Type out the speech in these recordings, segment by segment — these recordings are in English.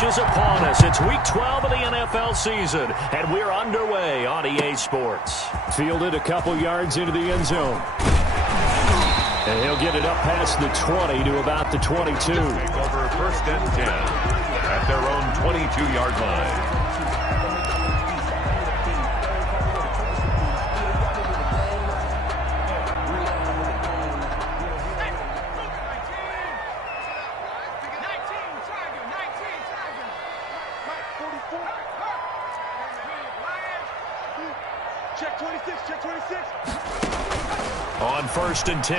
rush is upon us. It's Week 12 of the NFL season, and we're underway on EA Sports. Fielded a couple yards into the end zone. And he'll get it up past the 20 to about the 22. Over first and 10 at their own 22-yard line. Check 26, check 26. On first and 10,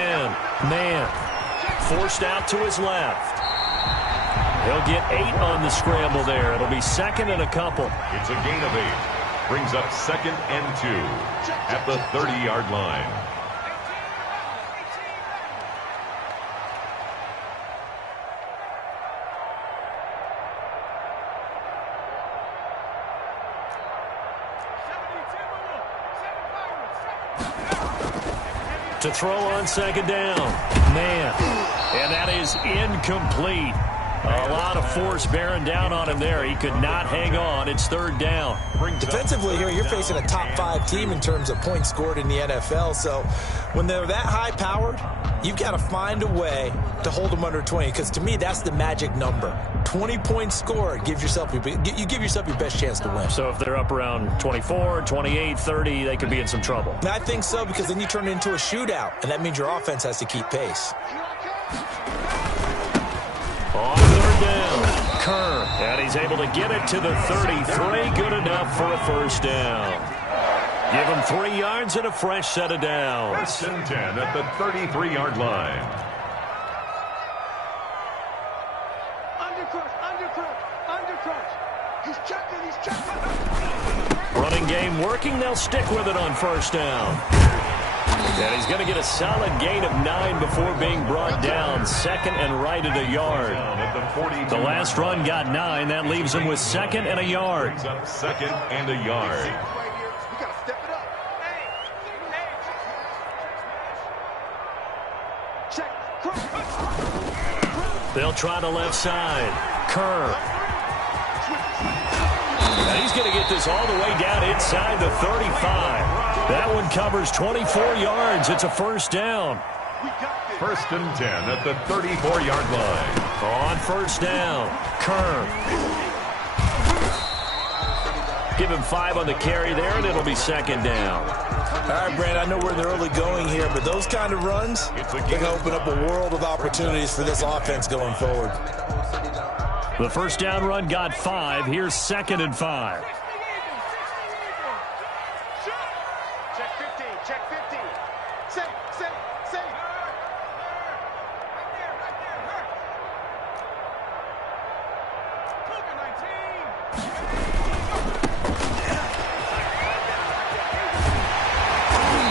man forced out to his left. He'll get 8 on the scramble there. It'll be second and a couple. It's a gain of 8. Brings up second and 2 at the 30-yard line. To throw on second down. Man. And that is incomplete. A lot of force bearing down on him there. He could not hang on. It's third down. Defensively here, you're facing a top 5 team in terms of points scored in the NFL. So when they're that high-powered, you've got to find a way to hold them under 20. Because to me, that's the magic number. 20 points scored. You give yourself your best chance to win. So if they're up around 24, 28, 30, they could be in some trouble. I think so, because then you turn it into a shootout, and that means your offense has to keep pace. On third down, Kerr, and he's able to get it to the 33. Good enough for a first down. Give him 3 yards and a fresh set of downs. First and 10 at the 33-yard line. Undercrush. He's checking. Running game working. They'll stick with it on first down. And he's going to get a solid gain of 9 before being brought down. Second and right at a yard. The last run got 9. That leaves him with second and a yard. Second and a yard. They'll try the left side. Kerr. And he's going to get this all the way down inside the 35. That one covers 24 yards. It's a first down. First and 10 at the 34-yard line. On first down, Kerr. Give him 5 on the carry there, and it'll be second down. All right, Brand, I know we're in the early going here, but those kind of runs, they're going to open up a world of opportunities for this offense going forward. The first down run got 5. Here's second and 5. Check 15. Safe. Cougar 19.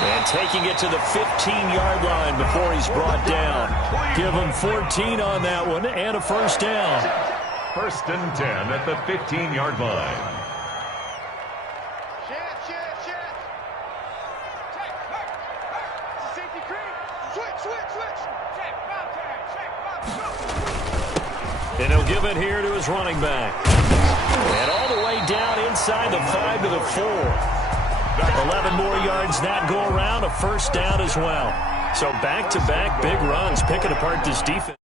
And taking it to the 15-yard line before he's brought down. Give him 14 on that one and a first down. First and 10 at the 15-yard line. Check. Safety creep. Switch. Check. And he'll give it here to his running back. And all the way down inside the 5 to the 4. 11 more yards that go around, a first down as well. So back-to-back big runs, picking apart this defense.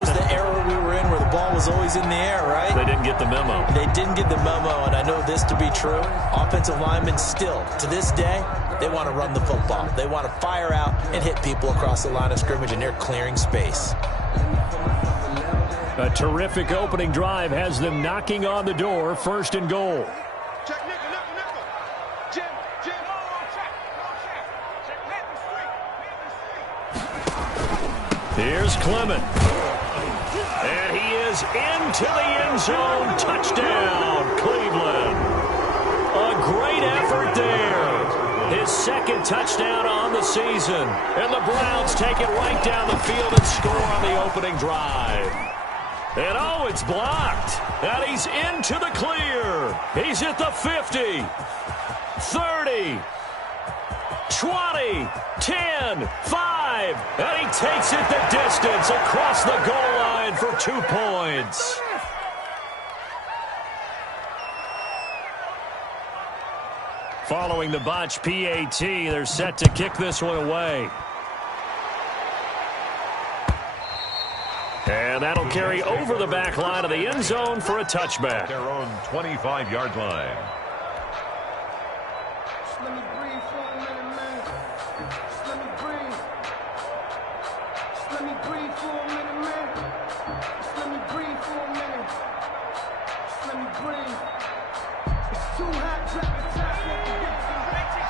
The era we were in where the ball was always in the air, right? They didn't get the memo. They didn't get the memo, and I know this to be true. Offensive linemen still, to this day, they want to run the football. They want to fire out and hit people across the line of scrimmage, and they're clearing space. A terrific opening drive has them knocking on the door, first and goal. Check nickel. Jim. Check. Hit the street. Here's Clement. And he is into the end zone. Touchdown, Cleveland. A great effort there. His second touchdown on the season. And the Browns take it right down the field and score on the opening drive. And oh, it's blocked. And he's into the clear. He's at the 50, 30, 20, 10, 5. And he takes it the distance across the goal line in for 2 points. Following the botch PAT, they're set to kick this one away. And that'll carry over the back line of the end zone for a touchback. Their own 25-yard line. Just let me breathe for a minute, man. Just let me breathe. Just let me breathe for a minute, man. Just let me breathe for a minute. Just let me breathe. It's too hot, dropping top, won't forget to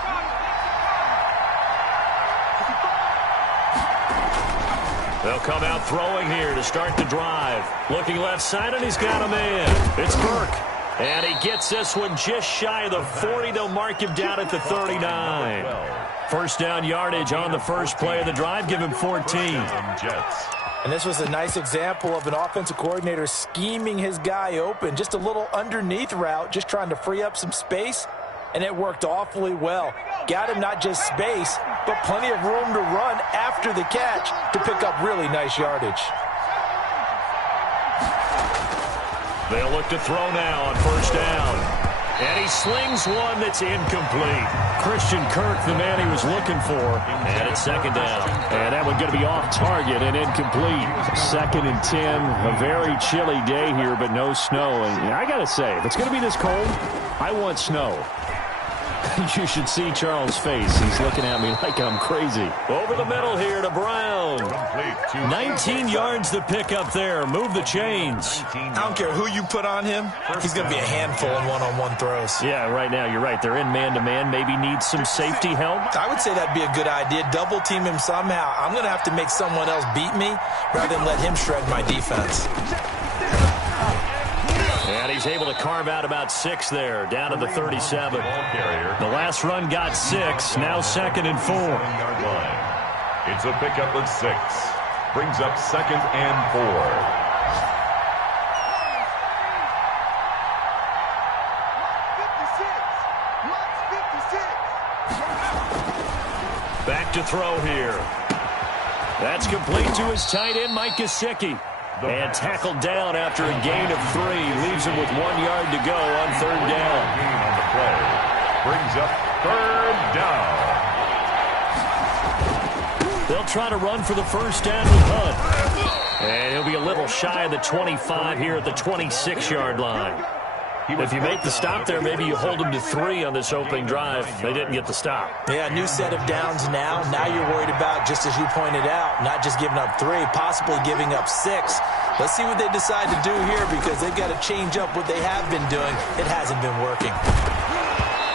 They'll come out throwing here to start the drive. Looking left side, and he's got a man. It's Burke. And he gets this one just shy of the 40. They'll mark him down at the 39. First down yardage on the first play of the drive. Give him 14. Jets. And this was a nice example of an offensive coordinator scheming his guy open. Just a little underneath route, just trying to free up some space. And it worked awfully well. Got him not just space, but plenty of room to run after the catch to pick up really nice yardage. They'll look to throw now on first down. And he slings one that's incomplete. Christian Kirk, the man he was looking for. And it's second down. And that one going to be off target and incomplete. 2nd and 10. A very chilly day here, but no snow. And I got to say, if it's going to be this cold, I want snow. You should see Charles' face. He's looking at me like I'm crazy. Over the middle here to Brown. 19 yards to pick up there. Move the chains. I don't care who you put on him. He's going to be a handful in one-on-one throws. Yeah, right now, you're right. They're in man-to-man. Maybe need some safety help. I would say that'd be a good idea. Double team him somehow. I'm going to have to make someone else beat me rather than let him shred my defense. And he's able to carve out about 6 there, down to the 37. The last run got 6, now 2nd and 4. It's a pickup of 6. Brings up 2nd and 4. Back to throw here. That's complete to his tight end, Mike Gesicki. And tackled down after a gain of 3. Leaves him with 1 yard to go on 3rd down. Gain on the play. Brings up 3rd down. They'll try to run for the first down with Hunt. And he'll be a little shy of the 25 here at the 26-yard line. If you make the stop there, maybe you hold them to 3 on this opening drive. They didn't get the stop. Yeah, new set of downs now. Now you're worried about, just as you pointed out, not just giving up 3, possibly giving up 6. Let's see what they decide to do here because they've got to change up what they have been doing. It hasn't been working.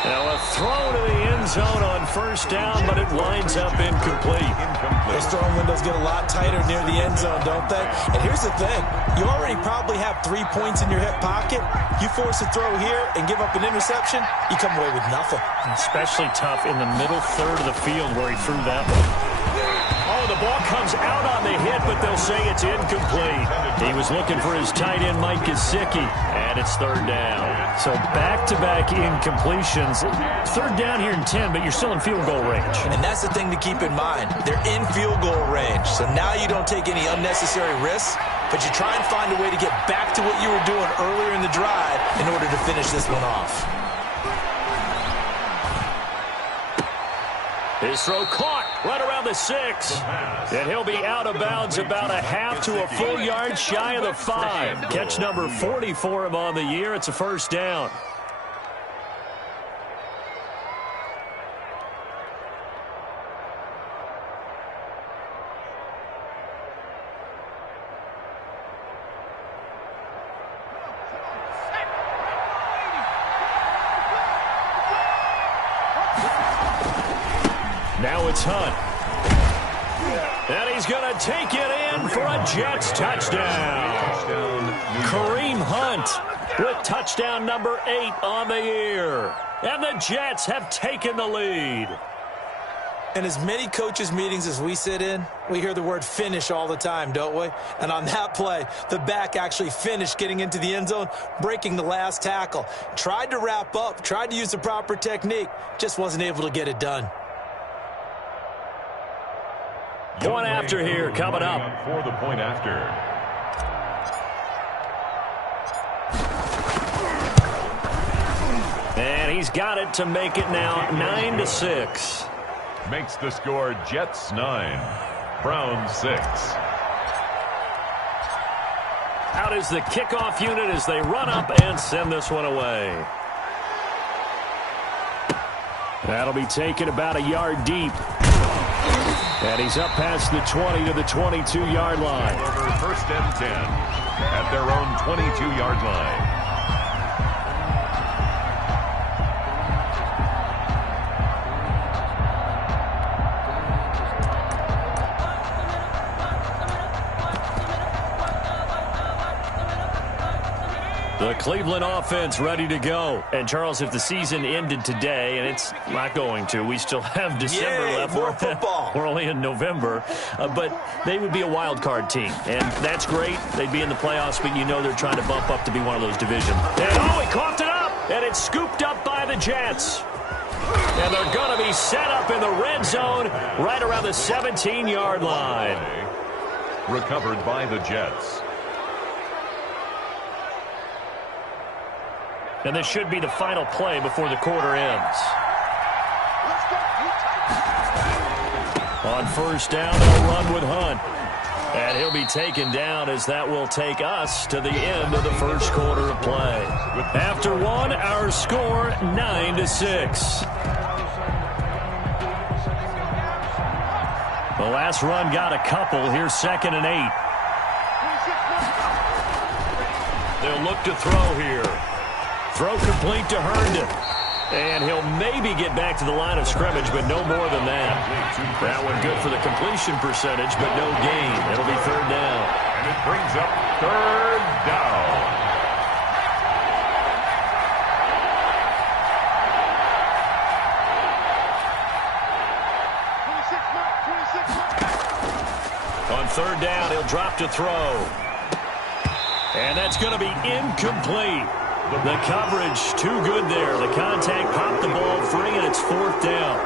Now a throw to the end zone on first down, but it winds up incomplete. Those throwing windows get a lot tighter near the end zone, don't they? And here's the thing. You already probably have 3 points in your hip pocket. You force a throw here and give up an interception, you come away with nothing. Especially tough in the middle third of the field where he threw that one. Oh, the ball comes out on the hit, but they'll say it's incomplete. He was looking for his tight end, Mike Gesicki, and it's 3rd down. So back-to-back incompletions. 3rd down here in 10, but you're still in field goal range. And that's the thing to keep in mind. They're in field goal range. So now you don't take any unnecessary risks, but you try and find a way to get back to what you were doing earlier in the drive in order to finish this one off. His throw caught right around the 6. And he'll be out of bounds about a half to a full yard shy of the 5. Catch number 40 for him on the year. It's a first down. Now it's Hunt. And he's going to take it in for a Jets touchdown. Kareem Hunt with touchdown number 8 on the year. And the Jets have taken the lead. In as many coaches' meetings as we sit in, we hear the word finish all the time, don't we? And on that play, the back actually finished getting into the end zone, breaking the last tackle. Tried to wrap up, tried to use the proper technique, just wasn't able to get it done. Point after here coming up. For the point after. he's got it to make it now 9-6. Makes the score Jets 9, Browns 6. Out is the kickoff unit as they run up and send this one away. That'll be taken about a yard deep. And he's up past the 20 to the 22-yard line. Over first and 10 at their own 22-yard line. The Cleveland offense ready to go. And, Charles, if the season ended today, and it's not going to, we still have December left. More football. We're only in November. But they would be a wild card team. And that's great. They'd be in the playoffs, but you know they're trying to bump up to be one of those divisions. And, oh, he coughed it up. And it's scooped up by the Jets. And they're going to be set up in the red zone right around the 17-yard line. Recovered by the Jets. And this should be the final play before the quarter ends. On first down, they'll run with Hunt. And he'll be taken down as that will take us to the end of the first quarter of play. After one, our score 9-6. The last run got a couple. Here's 2nd and 8. They'll look to throw here. Throw complete to Herndon. And he'll maybe get back to the line of scrimmage, but no more than that. That one good for the completion percentage, but no gain. It'll be 3rd down. And it brings up 3rd down. On 3rd down, he'll drop to throw. And that's going to be incomplete. The coverage too good there. The contact popped the ball free, and it's 4th down.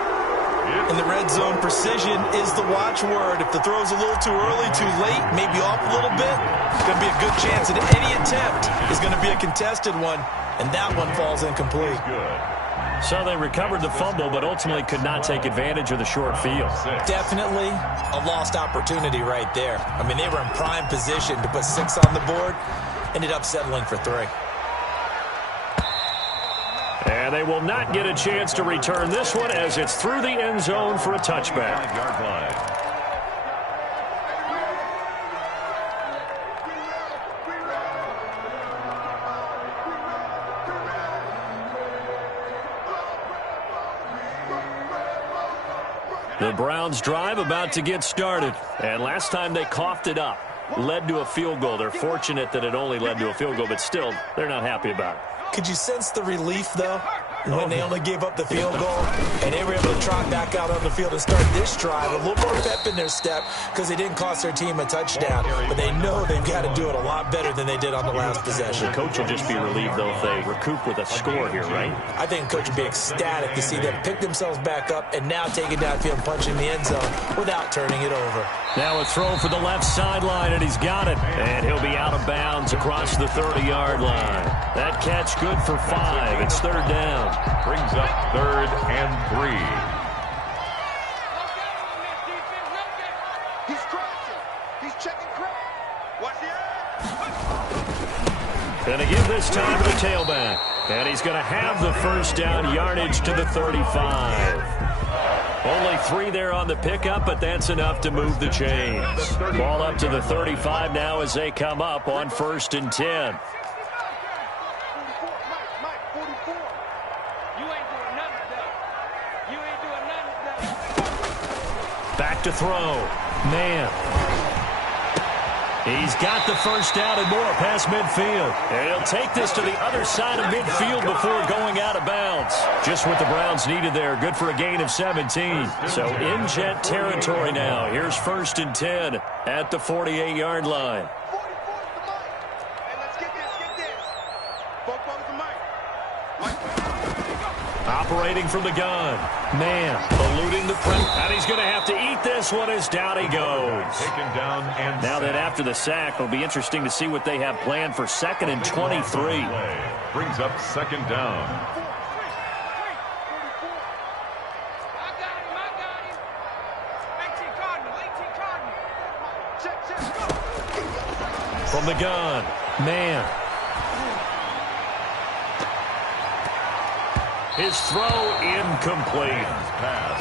In the red zone, precision is the watchword. If the throw's a little too early, too late, maybe off a little bit, it's going to be a good chance that any attempt is going to be a contested one, and that one falls incomplete. So they recovered the fumble, but ultimately could not take advantage of the short field. Definitely a lost opportunity right there. I mean, they were in prime position to put 6 on the board, ended up settling for 3. And they will not get a chance to return this one as it's through the end zone for a touchback. The Browns drive about to get started. And last time they coughed it up, led to a field goal. They're fortunate that it only led to a field goal, but still, they're not happy about it. Could you sense the relief, though, when they only gave up the field goal and they were able to trot back out on the field and start this drive? A little more pep in their step because they didn't cost their team a touchdown. But they know they've got to do it a lot better than they did on the last possession. The coach will just be relieved, though, if they recoup with a score here, right? I think the coach would be ecstatic to see them pick themselves back up and now take it downfield and punch in the end zone without turning it over. Now a throw for the left sideline, and he's got it. And he'll be out of bounds across the 30-yard line. That catch good for 5. It's 3rd down. Brings up 3rd and 3. He's crossing. He's checking crack. Watch the Gonna give this time to the tailback. And he's going to have the first down, yardage to the 35. Only 3 there on the pickup, but that's enough to move the chains. Ball up to the 35 now as they come up on 1st and 10. Back to throw. Man. He's got the first down and more past midfield. And he'll take this to the other side of midfield before going out of bounds. Just what the Browns needed there. Good for a gain of 17. So in Jet territory now. Here's 1st and 10 at the 48-yard line. Operating from the gun. Man, eluding the press. And he's going to have to eat this one as down he goes. Taken down and now that after the sack, it'll be interesting to see what they have planned for 2nd and 23. Brings up 2nd down. From the gun, man. His throw incomplete.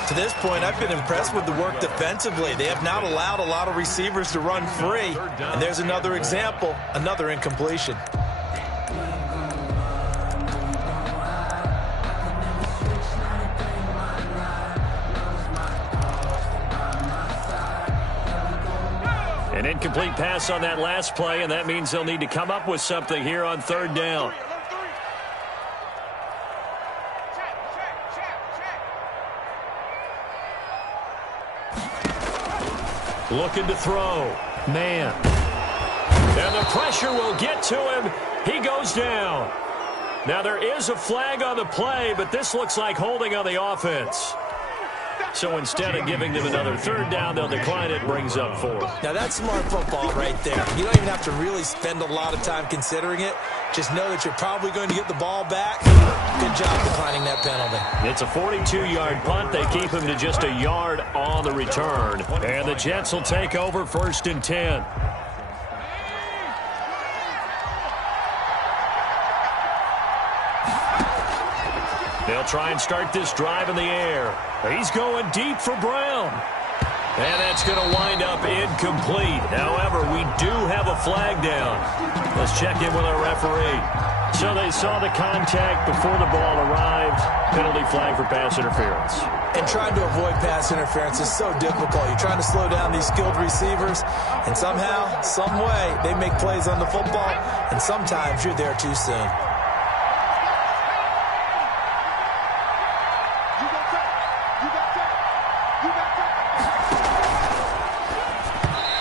To this point, I've been impressed with the work defensively. They have not allowed a lot of receivers to run free. And there's another example, another incompletion. An incomplete pass on that last play, and that means they'll need to come up with something here on third down. Looking to throw. Man. And the pressure will get to him. He goes down. Now there is a flag on the play, but this looks like holding on the offense. So instead of giving them another third down, they'll decline it, brings up fourth. Now that's smart football right there. You don't even have to really spend a lot of time considering it. Just know that you're probably going to get the ball back. Good job declining that penalty. It's a 42-yard punt. They keep him to just a yard on the return. And the Jets will take over 1st and 10. They'll try and start this drive in the air. He's going deep for Brown. And that's going to wind up incomplete. However, we do have a flag down. Let's check in with our referee. So they saw the contact before the ball arrived. Penalty flag for pass interference. And trying to avoid pass interference is so difficult. You're trying to slow down these skilled receivers, and somehow, some way, they make plays on the football, and sometimes you're there too soon.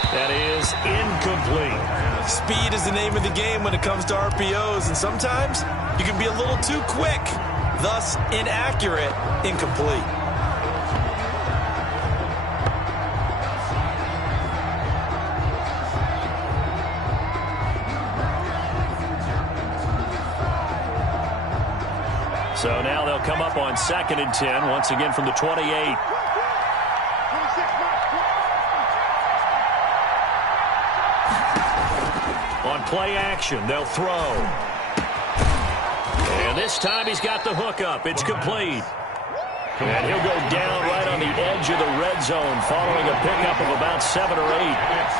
That is incomplete. Speed is the name of the game when it comes to RPOs, and sometimes you can be a little too quick, thus inaccurate, incomplete. So now they'll come up on 2nd and 10, once again from the 28. On play action, they'll throw. And this time he's got the hook up. It's complete. And he'll go down right on the edge of the red zone following a pickup of about 7 or 8.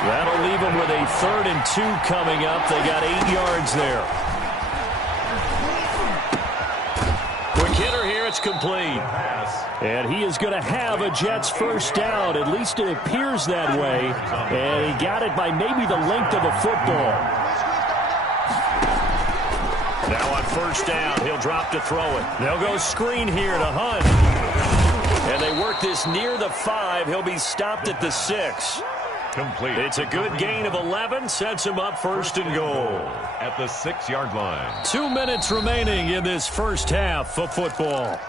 That'll leave him with a 3rd and 2 coming up. They got 8 yards there. Quick hitter here. It's complete. And he is going to have a Jets first down. At least it appears that way. And he got it by maybe the length of a football. Now on 1st down, he'll drop to throw it. They'll go screen here to Hunt. And they work this near the 5. He'll be stopped at the 6. Complete. It's a good gain of 11. Sets him up 1st and goal. At the 6-yard line. 2 minutes remaining in this first half of football.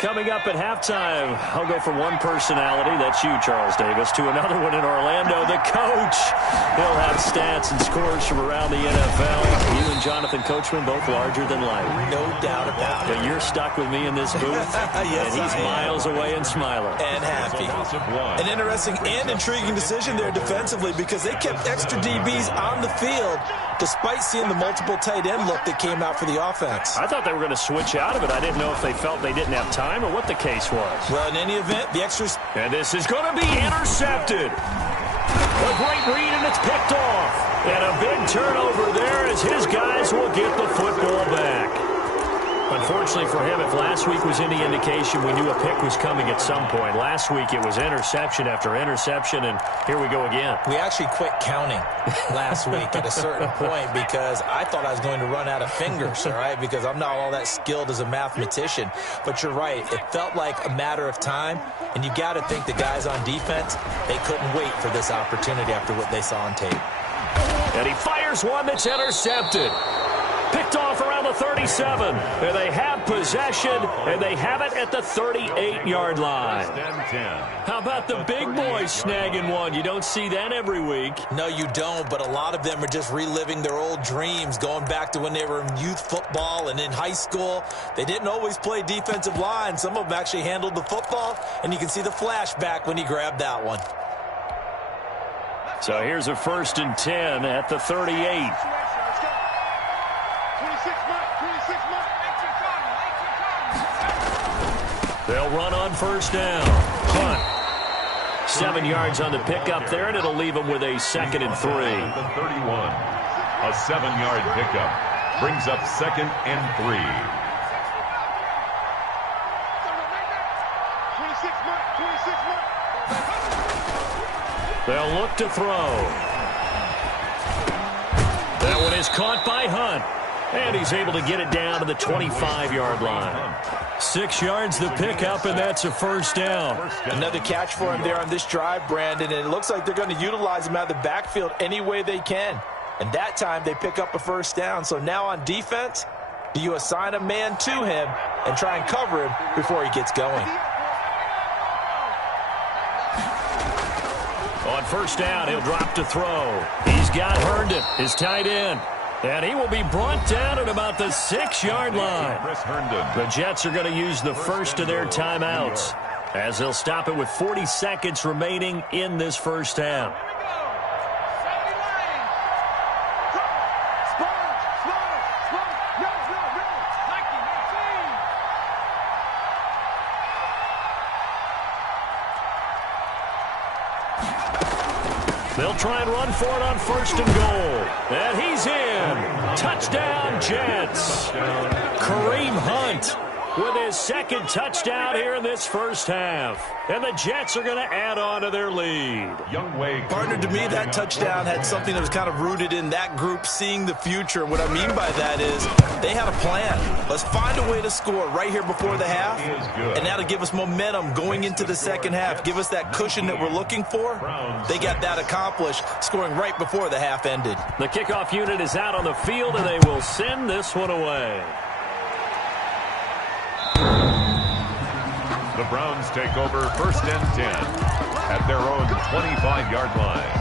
Coming up at halftime, I'll go from one personality, that's you, Charles Davis, to another one in Orlando, the coach. He'll have stats and scores from around the NFL. You and Jonathan Coachman, both larger than life. No doubt about it. But you're stuck with me in this booth, yes, and he's miles away and smiling. And happy. An interesting and intriguing decision there defensively because they kept extra DBs on the field despite seeing the multiple tight end look that came out for the offense. I thought they were going to switch out of it. I didn't know if they felt they didn't have time or what the case was. Well, in any event, the extras... And this is going to be intercepted. A great read, and it's picked off. And a big turnover there as his guys will get the football back. Unfortunately for him, if last week was any indication, we knew a pick was coming at some point. Last week it was interception after interception, and here we go again. We actually quit counting last week at a certain point because I thought I was going to run out of fingers, all right, because I'm not all that skilled as a mathematician. But you're right. It felt like a matter of time, and you got to think the guys on defense, they couldn't wait for this opportunity after what they saw on tape. And he fires one that's intercepted. Picked off around the the 37. And they have possession, and they have it at the 38-yard line. How about the big boys snagging one? You don't see that every week. No, you don't, but a lot of them are just reliving their old dreams, going back to when they were in youth football and in high school. They didn't always play defensive line. Some of them actually handled the football, and you can see the flashback when he grabbed that one. So here's a 1st and 10 at the 38. They'll run on 1st down. Punt. 7 yards on the pickup there, and it'll leave them with a 2nd and 3. The 31. A 7-yard pickup brings up 2nd and 3. They'll look to throw. That one is caught by Hunt. And he's able to get it down to the 25-yard line. 6 yards the pickup, and that's a 1st down. Another catch for him there on this drive, Brandon, and it looks like they're going to utilize him out of the backfield any way they can. And that time they pick up a 1st down. So now on defense, do you assign a man to him and try and cover him before he gets going? On 1st down, he'll drop to throw. He's got Herndon, his tight end. And he will be brought down at about the 6-yard line. The Jets are going to use the first of their timeouts, as they'll stop it with 40 seconds remaining in this 1st half. They'll try and run for it on 1st and goal. And he's in. Touchdown, Jets. Kareem Hunt with his 2nd touchdown here in this 1st half. And the Jets are going to add on to their lead. Partner, to me, that touchdown had something that was kind of rooted in that group seeing the future. And what I mean by that is they had a plan. Let's find a way to score right here before the half, and that'll give us momentum going into the 2nd half, give us that cushion that we're looking for. They got that accomplished, scoring right before the half ended. The kickoff unit is out on the field, and they will send this one away. The Browns take over 1st and 10 at their own 25-yard line.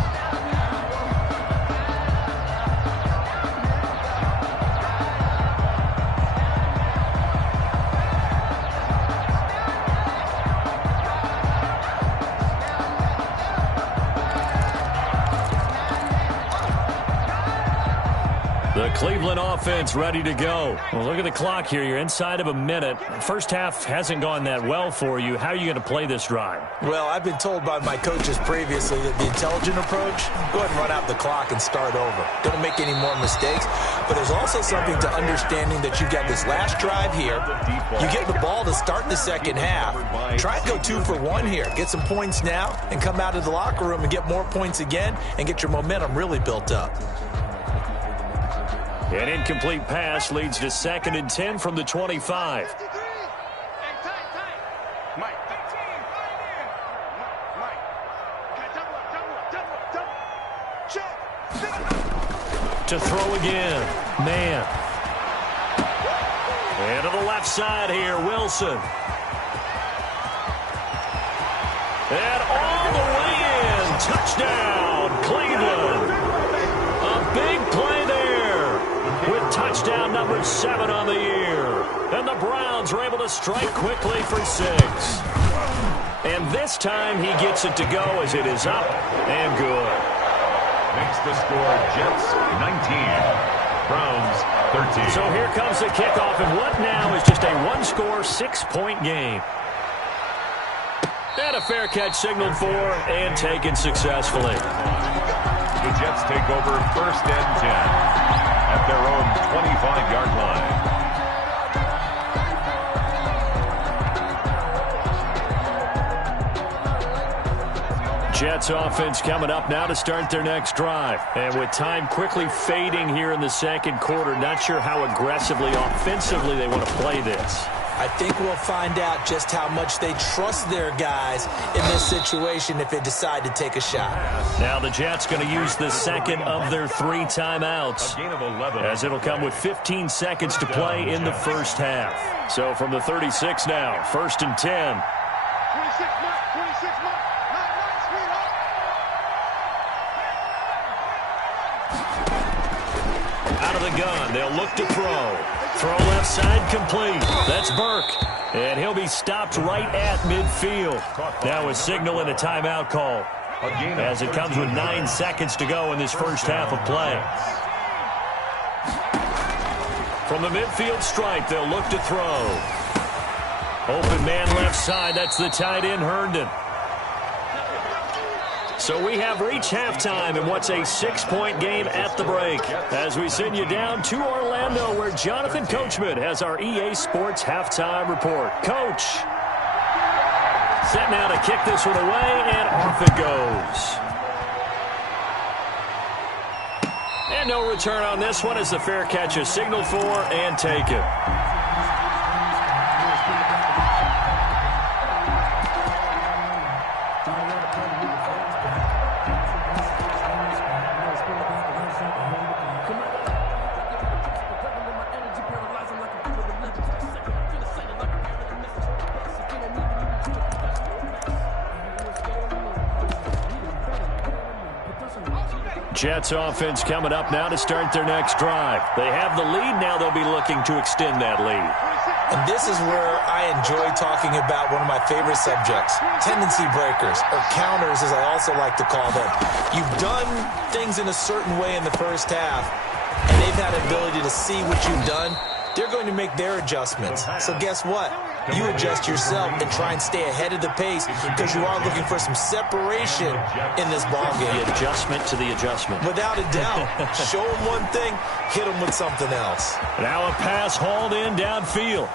The Cleveland offense ready to go. Well, look at the clock here. You're inside of a minute. First half hasn't gone that well for you. How are you going to play this drive? Well, I've been told by my coaches previously that the intelligent approach, go ahead and run out the clock and start over. Don't make any more mistakes. But there's also something to understanding that you've got this last drive here. You get the ball to start the 2nd half. Try and go 2 for 1 here. Get some points now and come out of the locker room and get more points again and get your momentum really built up. An incomplete pass leads to 2nd and 10 from the 25. To throw again. Man. And to the left side here, Wilson. And all the way in. Touchdown, Cleveland. A big play there with touchdown number 7 on the year. And the Browns are able to strike quickly for 6. And this time he gets it to go as it is up and good. Makes the score Jets 19, Browns 13. So here comes the kickoff, and what now is just a one-score, 6-point game. And a fair catch signaled for and taken successfully. The Jets take over 1st and 10 at their own 25-yard line. Jets offense coming up now to start their next drive. And with time quickly fading here in the 2nd quarter, not sure how aggressively, offensively they want to play this. I think we'll find out just how much they trust their guys in this situation if they decide to take a shot. Now the Jets going to use the second of their 3 timeouts, as it'll come with 15 seconds to play in the first half. So from the 36 now, 1st and 10. Out of the gun, they'll look to throw. Throw left side complete. That's Burke. And he'll be stopped right at midfield. Now a signal and a timeout call, as it comes with 9 seconds to go in this first half of play. From the midfield stripe, they'll look to throw. Open man left side. That's the tight end, Herndon. So we have reached halftime in what's a 6-point game at the break, as we send you down to Orlando, where Jonathan Coachman has our EA Sports halftime report. Coach, set now to kick this one away, and off it goes. And no return on this one, as the fair catch is signaled for and taken. Jets offense coming up now to start their next drive. They have the lead. Now they'll be looking to extend that lead. And this is where I enjoy talking about one of my favorite subjects, tendency breakers, or counters as I also like to call them. You've done things in a certain way in the first half, and they've had the ability to see what you've done. They're going to make their adjustments. So guess what? You adjust yourself and try and stay ahead of the pace, because you are looking for some separation in this ballgame. The adjustment to the adjustment. Without a doubt. Show them one thing, hit them with something else. Now a pass hauled in downfield.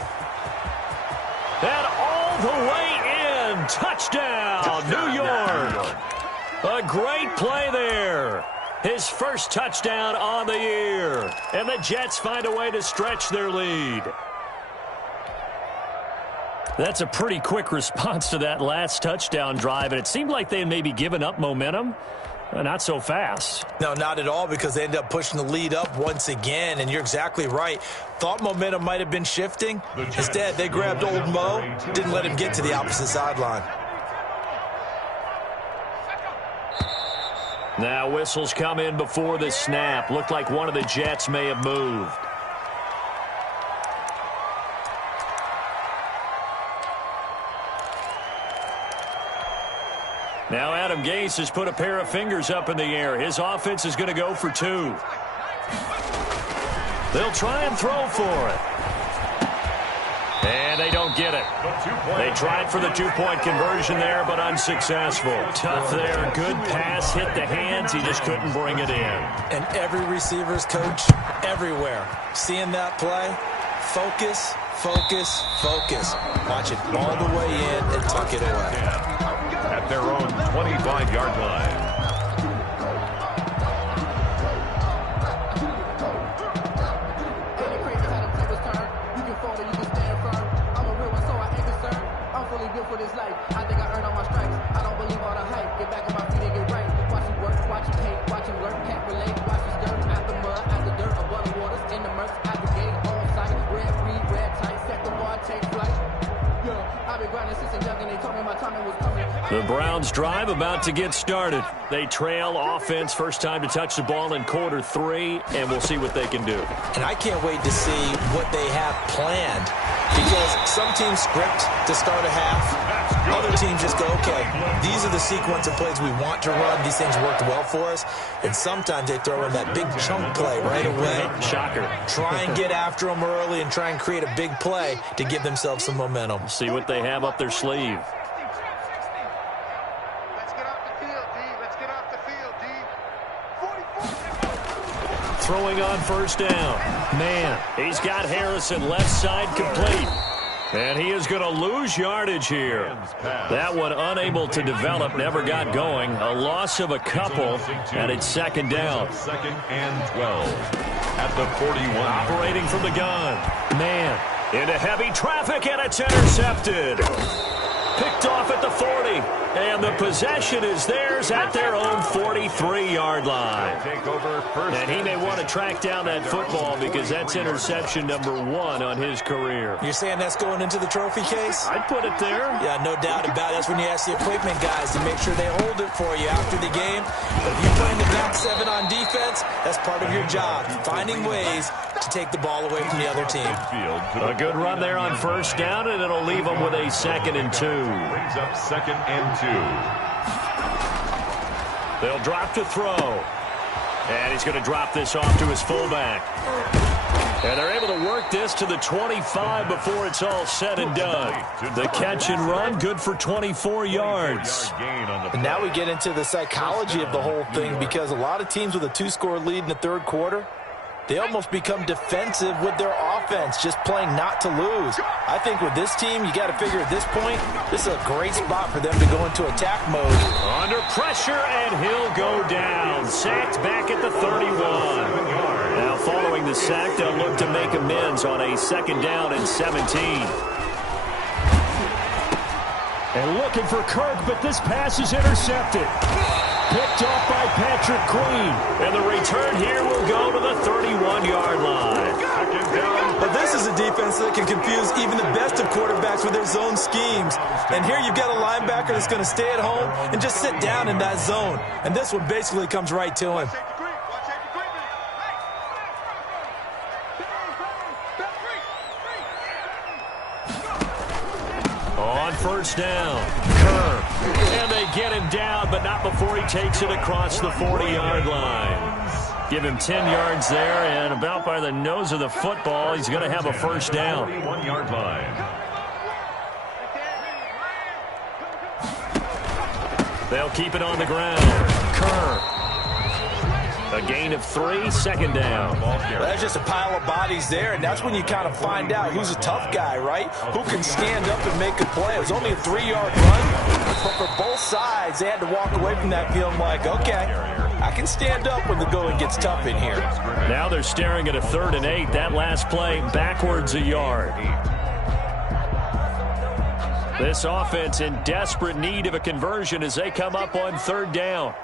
And all the way in. Touchdown, New York. A great play there. His first touchdown on the year. And the Jets find a way to stretch their lead. That's a pretty quick response to that last touchdown drive, and it seemed like they had maybe given up momentum. Not so fast. No, not at all, because they ended up pushing the lead up once again, and you're exactly right. Thought momentum might have been shifting. Instead, they grabbed old Mo, didn't let him get to the opposite sideline. Now whistles come in before the snap. Looked like one of the Jets may have moved. Now Adam Gase has put a pair of fingers up in the air. His offense is going to go for 2. They'll try and throw for it. And they don't get it. They tried for the 2-point conversion there, but unsuccessful. Tough there. Good pass. Hit the hands. He just couldn't bring it in. And every receiver's coach everywhere, seeing that play, focus, focus, focus. Watch it all the way in and tuck it away. At their own 25-yard line. For this life, I think I earned all my stripes. I don't believe all the hype. Get back on my feet and get right. Watch him work, watch him hate, watch him learn, can't relate. Watch his dirt, out the mud, out the dirt, above the waters, in the murk, out the gate, on sight. Red free, red tight, set the bar, take flight. Yeah, I've been grinding since a young, and they told me my timing was coming. The Browns drive about to get started. They trail offense, first time to touch the ball in quarter 3, and we'll see what they can do. And I can't wait to see what they have planned, because some teams script to start a half. Other teams just go, okay, these are the sequence of plays we want to run. These things worked well for us. And sometimes they throw in that big chunk play right away. Shocker. Try and get after them early and try and create a big play to give themselves some momentum. See what they have up their sleeve. Let's get off the field, D. Let's get off the field, D. 44. Throwing on first down. Man, he's got Harrison left side complete. And he is going to lose yardage here. That one unable to develop, never got going. A loss of a couple, and it's second down. 2nd and 12 at the 41. Operating from the gun. Man, Into heavy traffic, and it's intercepted. Picked off at the 40. And the possession is theirs at their own 43-yard line. And he may want to track down that football because that's interception number 1 on his career. You're saying that's going into the trophy case? I'd put it there. Yeah, no doubt about it. That's when you ask the equipment guys to make sure they hold it for you after the game. But if you're playing the back 7 on defense, that's part of your job, finding ways to take the ball away from the other team. A good run there on first down, and it'll leave them with a 2nd and 2. Brings up 2nd and 2. They'll drop to throw. And he's going to drop this off to his fullback. And they're able to work this to the 25 before it's all said and done. The catch and run, good for 24 yards. And now we get into the psychology of the whole thing, because a lot of teams with a 2-score lead in the third quarter, they almost become defensive with their offense, just playing not to lose. I think with this team, you got to figure at this point, this is a great spot for them to go into attack mode. Under pressure, and he'll go down. Sacked back at the 31. Now following the sack, they'll look to make amends on a 2nd down and 17. And looking for Kirk, but this pass is intercepted. Picked off by Patrick Queen. And the return here will go to the 31-yard line. But this is a defense that can confuse even the best of quarterbacks with their zone schemes. And here you've got a linebacker that's going to stay at home and just sit down in that zone. And this one basically comes right to him. On first down, Kerr. And they get him down, but not before he takes it across the 40-yard line. Give him 10 yards there, and about by the nose of the football, he's going to have a first down. 41-yard line. They'll keep it on the ground. Kerr. A gain of 3, 2nd down. Well, that's just a pile of bodies there, and that's when you kind of find out who's a tough guy, right? Who can stand up and make a play. It was only a 3-yard run, but for both sides, they had to walk away from that feeling like, okay, I can stand up when the going gets tough in here. Now they're staring at a 3rd and 8. That last play, backwards a yard. This offense in desperate need of a conversion as they come up on 3rd down.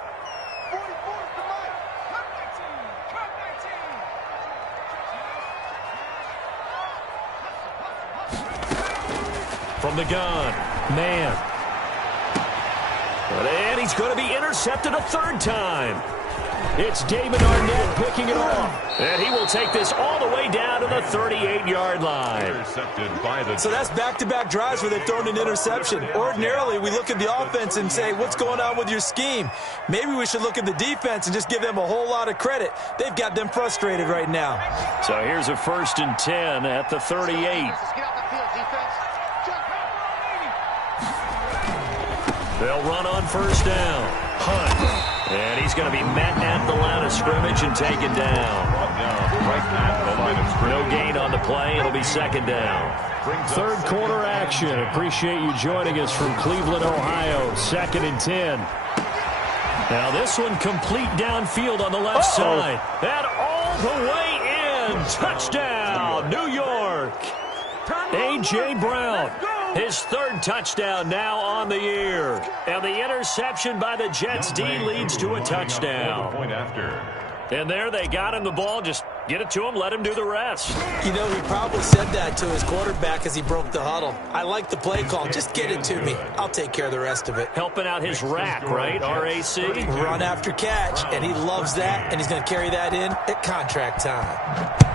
From the gun, man. And he's going to be intercepted a 3rd time. It's David Arnett picking it off. And he will take this all the way down to the 38-yard line. Intercepted by the... So that's back-to-back drives where they've thrown an interception. Ordinarily, we look at the offense and say, what's going on with your scheme? Maybe we should look at the defense and just give them a whole lot of credit. They've got them frustrated right now. So here's a 1st and 10 at the 38. They'll run on first down. Hunt. And he's going to be met at the line of scrimmage and taken down. No gain on the play. It'll be 2nd down. 3rd quarter action. Appreciate you joining us from Cleveland, Ohio. 2nd and 10. Now this one complete downfield on the left side. And all the way in. Touchdown, New York. A.J. Brown. His 3rd touchdown now on the year. And the interception by the Jets D leads to a touchdown. Point after. And there they got him the ball. Just get it to him, let him do the rest. You know, he probably said that to his quarterback as he broke the huddle. I like the play call. Just get it to me. I'll take care of the rest of it. Helping out his rack, right? R-A-C? Run after catch, and he loves that, and he's going to carry that in at contract time.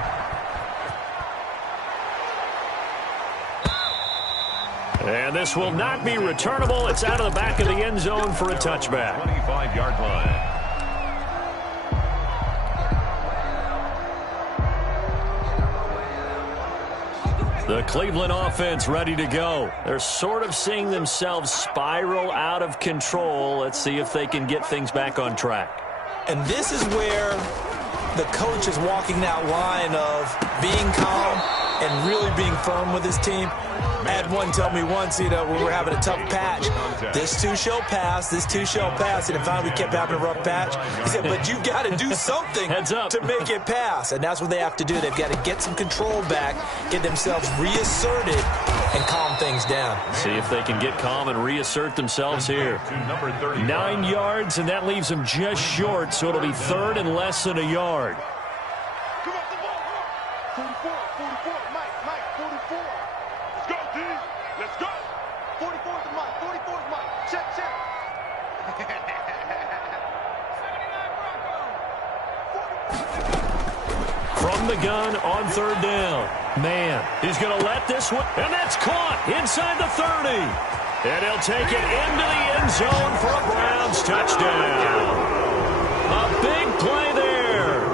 And this will not be returnable. It's out of the back of the end zone for a touchback. 25-yard line. The Cleveland offense ready to go. They're sort of seeing themselves spiral out of control. Let's see if they can get things back on track. And this is where the coach is walking that line of being calm and really being firm with his team. I had one tell me once, when we were having a tough patch, this too shall pass, this too shall pass. And finally we kept having a rough patch. He said, but you've got to do something to make it pass. And that's what they have to do. They've got to get some control back, get themselves reasserted, and calm things down. See if they can get calm and reassert themselves here. 9 yards, and that leaves them just short, so it'll be third and less than a yard. 44, 44, Mike, 44. Let's go, D. Let's go. 44 is the Mike, 44 is Mike. Check. 79 Bronco. From the gun on third down. Man, he's going to let this one, and that's caught inside the 30. And he'll take it into the end zone for a Browns touchdown. A big play there.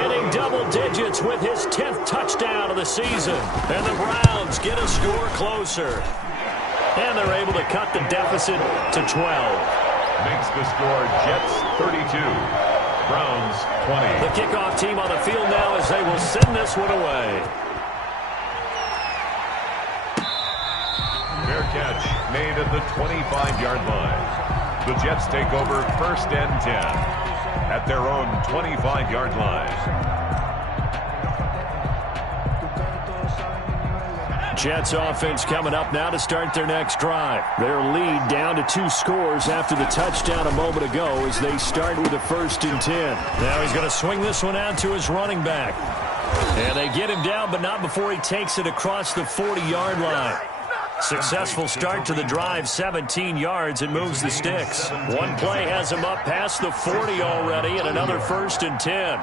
Hitting double digits with his 10th touchdown of the season. And the Browns get a score closer. And they're able to cut the deficit to 12. Makes the score Jets 32, Browns 20. The kickoff team on the field now as they will send this one away. Fair catch made at the 25-yard line. The Jets take over first and 10 at their own 25-yard line. Jets offense coming up now to start their next drive. Their lead down to 2 scores after the touchdown a moment ago as they start with a 1st and 10. Now he's going to swing this one out to his running back. And they get him down, but not before he takes it across the 40-yard line. Successful start to the drive, 17 yards, and moves the sticks. One play has him up past the 40 already, and another 1st and 10.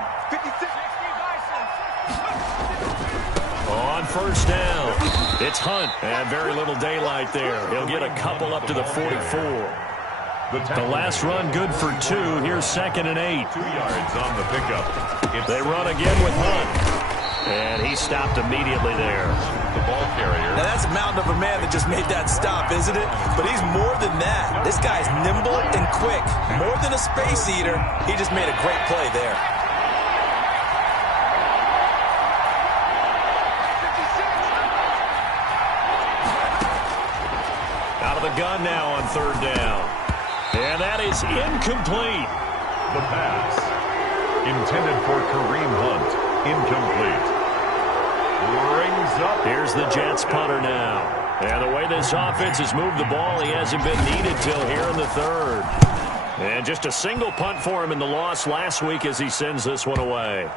On first down, it's Hunt, and very little daylight there. He'll get a couple up to the 44. The last run good for 2. Here's 2nd and 8. 2 yards on the pickup. They run again with Hunt, and he stopped immediately there. The ball carrier. Now that's a mountain of a man that just made that stop, isn't it? But he's more than that. This guy's nimble and quick. More than a space eater, he just made a great play there. Out of the gun now on third down. And that is incomplete. The pass. Intended for Kareem Hunt. Incomplete. Rings up. Here's the Jets punter now. And the way this offense has moved the ball, he hasn't been needed till here in the 3rd. And just a single punt for him in the loss last week as he sends this one away.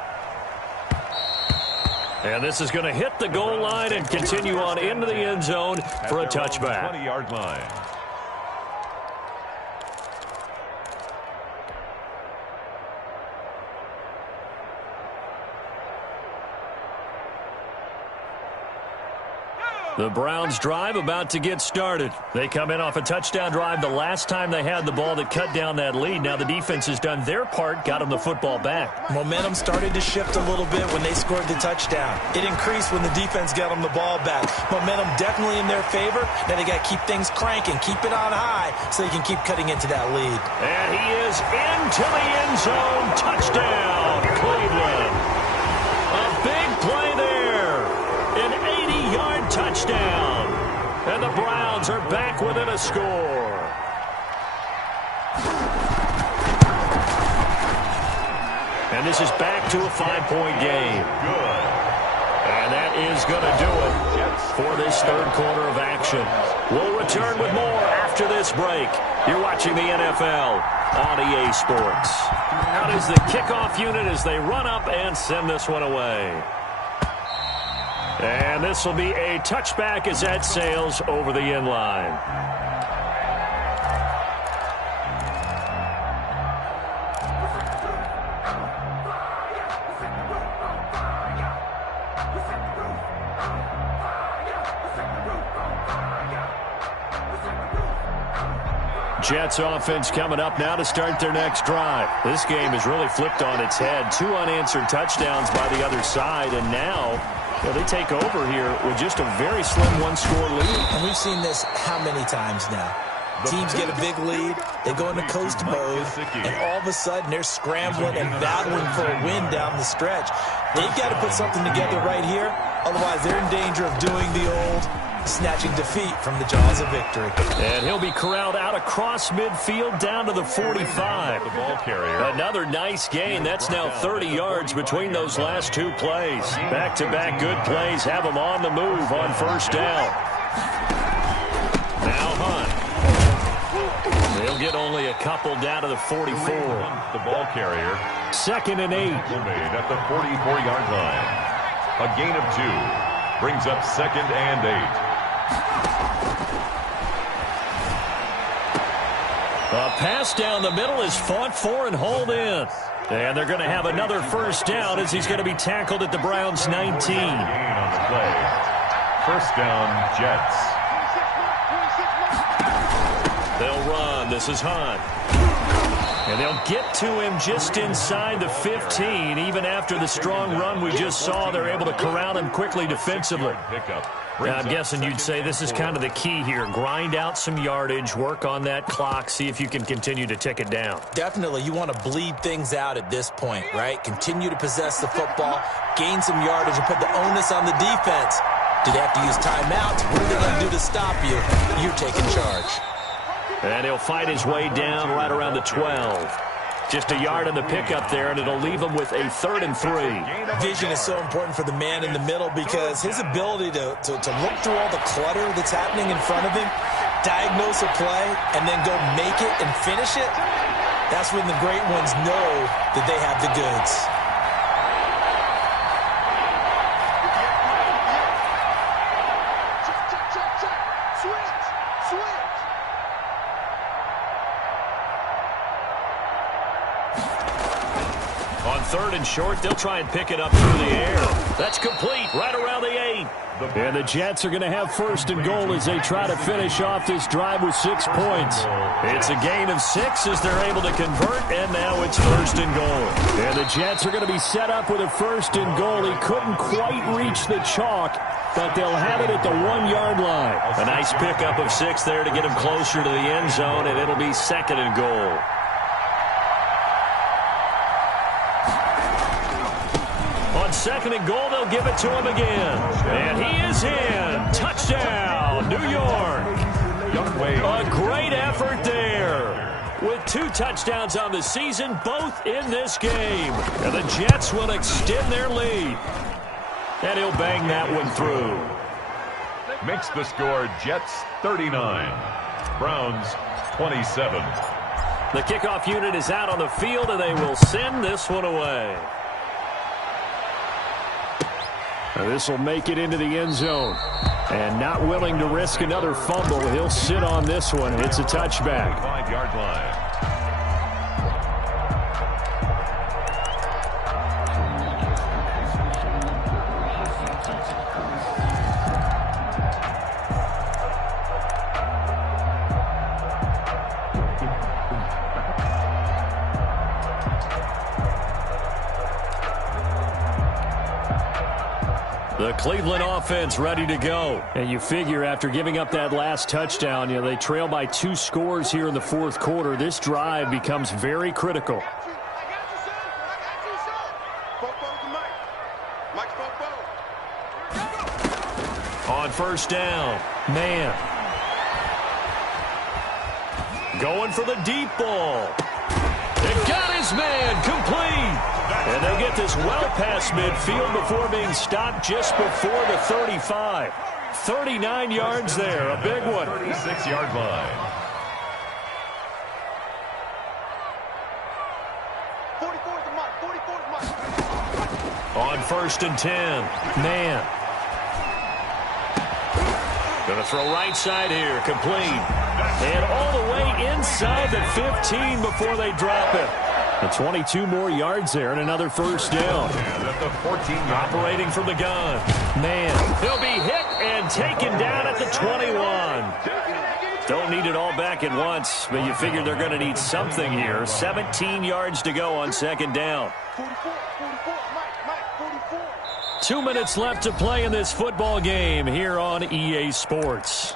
And this is going to hit the goal line and continue on into the end zone for a touchback. 20-yard line. The Browns drive about to get started. They come in off a touchdown drive the last time they had the ball that cut down that lead. Now the defense has done their part, got them the football back. Momentum started to shift a little bit when they scored the touchdown. It increased when the defense got them the ball back. Momentum definitely in their favor. Now they got to keep things cranking, keep it on high so they can keep cutting into that lead. And he is into the end zone. Touchdown, Cleveland. A big play there. An 80-yard touchdown. And the Browns are back within a score. And this is back to a 5-point game. Good. And that is going to do it for this 3rd quarter of action. We'll return with more after this break. You're watching the NFL on EA Sports. Out is the kickoff unit as they run up and send this one away. And this will be a touchback as that sails over the end line. Jets offense coming up now to start their next drive. This game has really flipped on its head. 2 unanswered touchdowns by the other side, and now they take over here with just a very slim 1-score lead. And we've seen this how many times now? Teams get a big lead, they go into coast mode, and all of a sudden they're scrambling and battling for a win down the stretch. They've got to put something together right here. Otherwise, they're in danger of doing the old snatching defeat from the jaws of victory. And he'll be corralled out across midfield down to the 45. The ball carrier. Another nice gain. That's now 30 yards between those last two plays. Back-to-back good plays have them on the move on first down. Now Hunt. They'll get only a couple down to the 44. The ball carrier. 2nd and 8. Made at the 44-yard line. A gain of 2. Brings up 2nd and 8. A pass down the middle is fought for and hauled in. And they're going to have another first down as he's going to be tackled at the Browns' 19. Gain on the play. First down, Jets. They'll run. This is Hunt. And they'll get to him just inside the 15. Even after the strong run we just saw, they're able to corral him quickly defensively. I'm guessing you'd say this is kind of the key here. Grind out some yardage, work on that clock, see if you can continue to tick it down. Definitely, you want to bleed things out at this point, right? Continue to possess the football, gain some yardage, and put the onus on the defense. Did they have to use timeouts? What are they going to do to stop you? You're taking charge. And he'll fight his way down right around the 12. Just a yard on the pickup there, and it'll leave him with a 3rd and 3. Vision is so important for the man in the middle because his ability to look through all the clutter that's happening in front of him, diagnose a play, and then go make it and finish it, that's when the great ones know that they have the goods. On 3rd and short, they'll try and pick it up through the air. That's complete, right around the 8. And the Jets are going to have 1st and goal as they try to finish off this drive with 6 points. It's a gain of 6 as they're able to convert, and now it's 1st and goal. And the Jets are going to be set up with a 1st and goal. He couldn't quite reach the chalk, but they'll have it at the 1-yard line. A nice pickup of 6 there to get him closer to the end zone, and it'll be 2nd and goal. On 2nd and goal, they'll give it to him again. And he is in. Touchdown, New York. A great effort there. With 2 touchdowns on the season, both in this game. And the Jets will extend their lead. And he'll bang that one through. Makes the score Jets 39. Browns 27. The kickoff unit is out on the field, and they will send this one away. This will make it into the end zone. And not willing to risk another fumble, he'll sit on this one. It's a touchback. 5-yard line. The Cleveland offense ready to go. And you figure after giving up that last touchdown, they trail by 2 scores here in the 4th quarter. This drive becomes very critical. On first down, man. Going for the deep ball. It got his man complete. And they'll get this well past midfield before being stopped just before the 35. 39 yards there, a big one. 36-yard line. 44 is the mark. 44 is the mark. On 1st and 10, man. Going to throw right side here, complete. And all the way inside the 15 before they drop it. And 22 more yards there and another first down. At the 14. Operating from the gun. Man, he'll be hit and taken down at the 21. Don't need it all back at once, but you figure they're going to need something here. 17 yards to go on 2nd down. 44, Mike, 44. 2 minutes left to play in this football game here on EA Sports.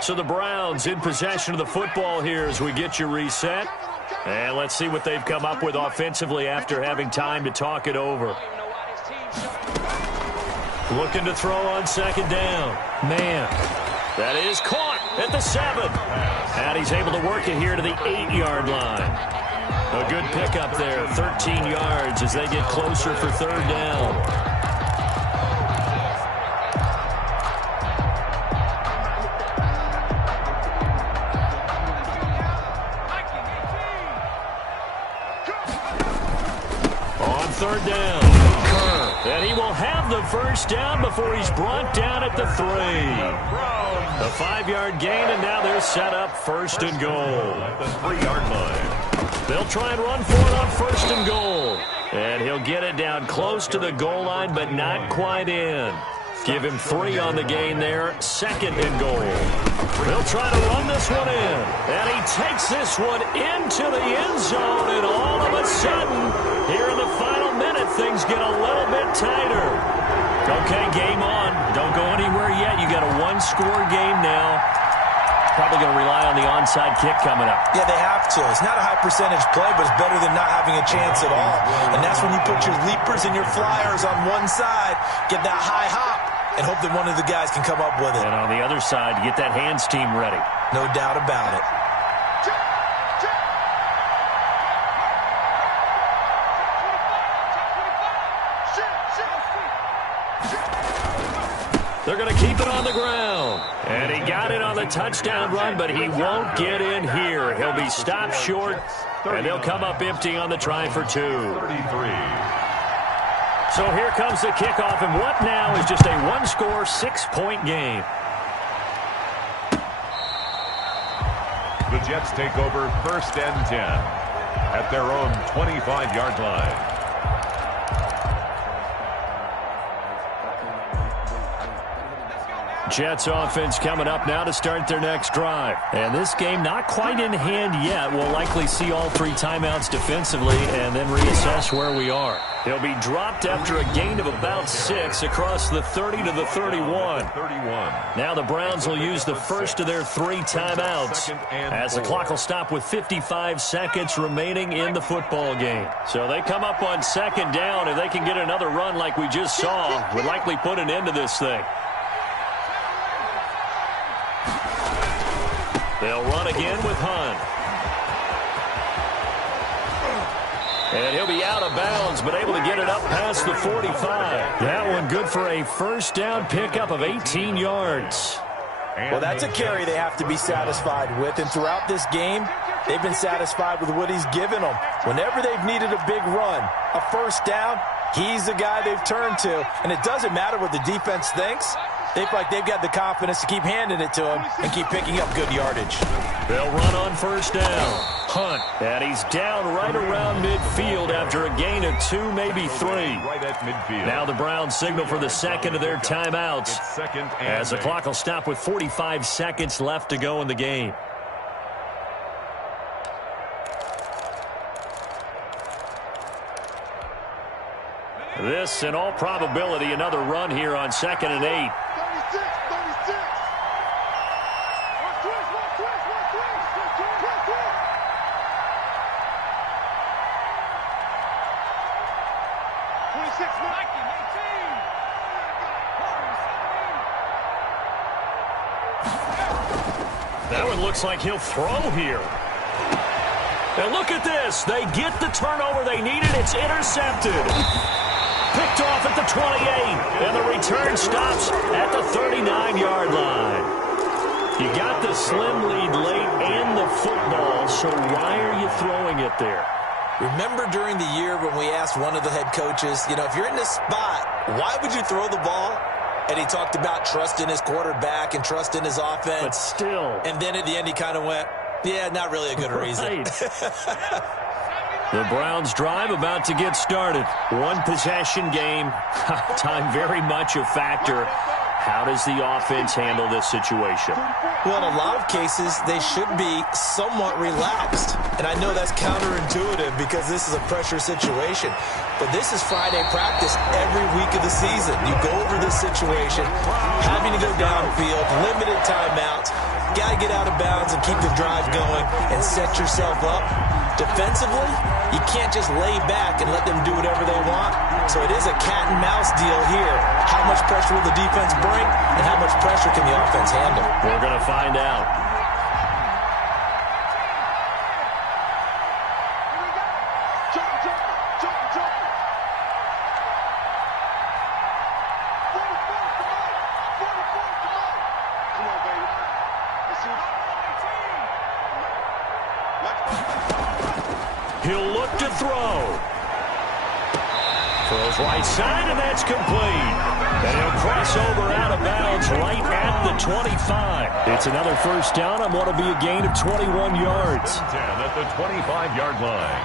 So the Browns in possession of the football here as we get you reset. And let's see what they've come up with offensively after having time to talk it over. Looking to throw on second down. Man, that is caught at the 7. And he's able to work it here to the 8-yard line. A good pickup there, 13 yards as they get closer for third down. Third down. And he will have the first down before he's brought down at the 3. A 5-yard gain, and now they're set up first and goal. At the 3-yard line. They'll try and run for it on first and goal. And he'll get it down close to the goal line, but not quite in. Give him 3 on the gain there. Second and goal. They'll try to run this one in. And he takes this one into the end zone. And all of a sudden, here in the final minute, things get a little bit tighter. Okay, game on. Don't go anywhere yet. You got a 1-score game now. Probably going to rely on the onside kick coming up. Yeah, they have to. It's not a high percentage play, but it's better than not having a chance at all. And that's when you put your leapers and your flyers on one side, get that high hop, and hope that one of the guys can come up with it. And on the other side, get that hands team ready. No doubt about it. They're going to keep it on the ground. And he got it on the touchdown run, but he won't get in here. He'll be stopped short, and they'll come up empty on the try for 2. 33. So here comes the kickoff, and what now is just a 1-score, 6-point game. The Jets take over first and 10 at their own 25-yard line. Jets offense coming up now to start their next drive. And this game not quite in hand yet. We'll likely see all 3 timeouts defensively and then reassess where we are. He'll be dropped after a gain of about 6 across the 30 to the 31. Now the Browns will use the first of their 3 timeouts as the clock will stop with 55 seconds remaining in the football game. So they come up on second down. If they can get another run like we just saw, would likely put an end to this thing. They'll run again with Hunt. And he'll be out of bounds, but able to get it up past the 45. That one good for a first down pickup of 18 yards. Well, that's a carry they have to be satisfied with. And throughout this game, they've been satisfied with what he's given them. Whenever they've needed a big run, a first down, he's the guy they've turned to. And it doesn't matter what the defense thinks. They feel like they've got the confidence to keep handing it to him and keep picking up good yardage. They'll run on first down. Hunt. And he's down right around midfield after a gain of 2, maybe 3. Right at midfield. Now the Browns signal for the second of their timeouts as the clock will stop with 45 seconds left to go in the game. This, in all probability, another run here on 2nd and 8. That one looks like he'll throw here. And look at this. They get the turnover they needed. It's intercepted. Picked off at the 28. And the return stops at the 39-yard line. You got the slim lead late and the football, so why are you throwing it there? Remember during the year when we asked one of the head coaches, you know, if you're in this spot, why would you throw the ball? And he talked about trusting his quarterback and trusting his offense. But still. And then at the end he kind of went, yeah, not really a good reason. The Browns drive about to get started. One possession game. Time very much a factor How does the offense handle this situation? Well, in a lot of cases, they should be somewhat relaxed. And I know that's counterintuitive because this is a pressure situation. But this is Friday practice every week of the season. You go over this situation, having to go downfield, limited timeouts, got to get out of bounds and keep the drive going and set yourself up. Defensively, you can't just lay back and let them do whatever they want. So it is a cat and mouse deal here. How much pressure will the defense bring and how much pressure can the offense handle? We're going to find out. He'll look to throw. Throws right side, and that's complete. And he'll cross over out of bounds right at the 25. It's another first down on what will be a gain of 21 yards. 10 at the 25-yard line.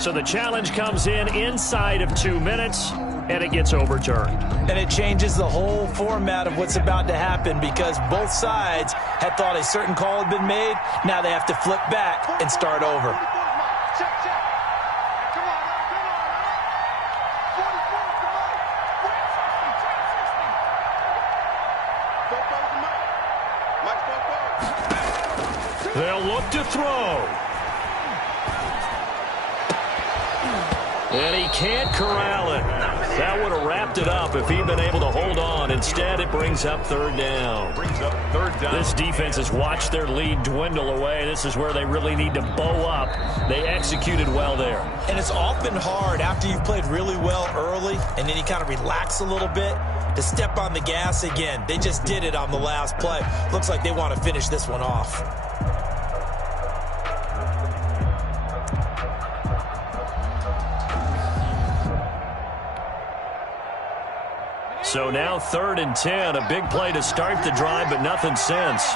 So the challenge comes in inside of 2 minutes, and it gets overturned. And it changes the whole format of what's about to happen because both sides had thought a certain call had been made. Now they have to flip back and start over. They'll look to throw. And he can't corral it. That would have wrapped it up if he'd been able to hold on. Instead, it brings up third down. This defense has watched their lead dwindle away. This is where they really need to bow up. They executed well there. And it's often hard after you've played really well early and then you kind of relax a little bit to step on the gas again. They just did it on the last play. Looks like they want to finish this one off. So now 3rd and 10, a big play to start the drive, but nothing since.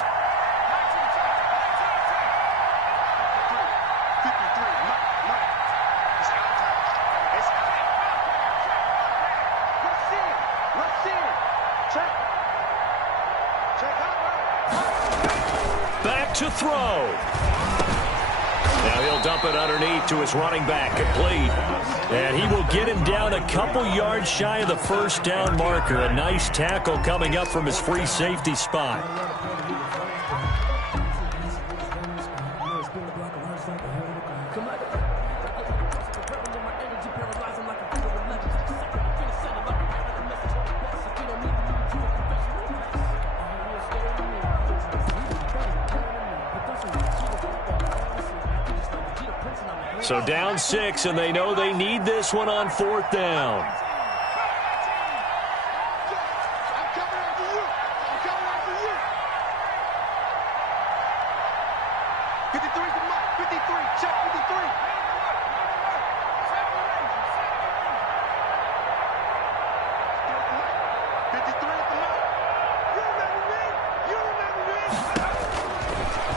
Back to throw. Now he'll dump it underneath to his running back, complete. And he will get him down a couple yards shy of the first down marker. A nice tackle coming up from his free safety spot. So down 6, and they know they need this one on 4th down.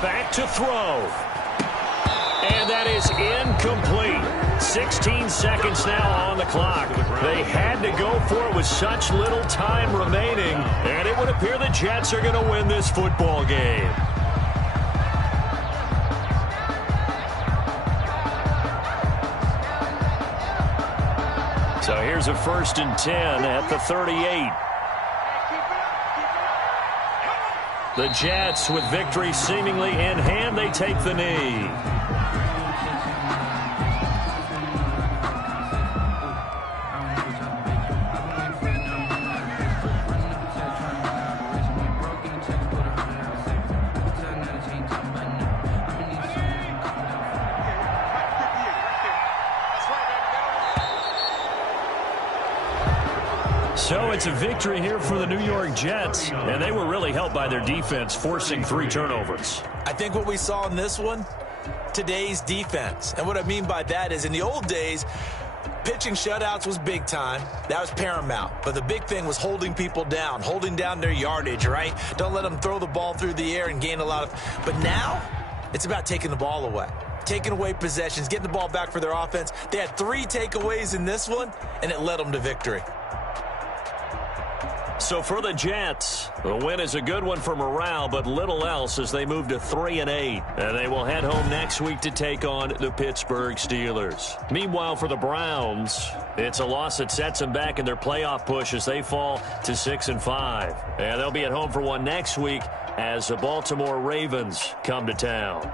Back to throw. And that is incomplete. 16 seconds now on the clock. They had to go for it with such little time remaining, and it would appear the Jets are going to win this football game. So here's a 1st and 10 at the 38. The Jets, with victory seemingly in hand, they take the knee. So it's a victory here for the New York Jets, and they were really helped by their defense, forcing 3 turnovers. I think what we saw in this one, today's defense. And what I mean by that is in the old days, pitching shutouts was big time. That was paramount. But the big thing was holding people down, holding down their yardage, right? Don't let them throw the ball through the air and gain a lot of... But now, It's about taking the ball away, taking away possessions, getting the ball back for their offense. They had 3 takeaways in this one, and it led them to victory. So for the Jets, the win is a good one for morale, but little else as they move to 3-8. And they will head home next week to take on the Pittsburgh Steelers. Meanwhile, for the Browns, it's a loss that sets them back in their playoff push as they fall to 6-5. And they'll be at home for one next week as the Baltimore Ravens come to town.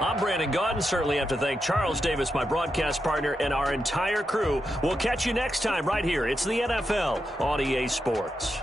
I'm Brandon Gaudin. Certainly have to thank Charles Davis, my broadcast partner, and our entire crew. We'll catch you next time right here. It's the NFL on EA Sports.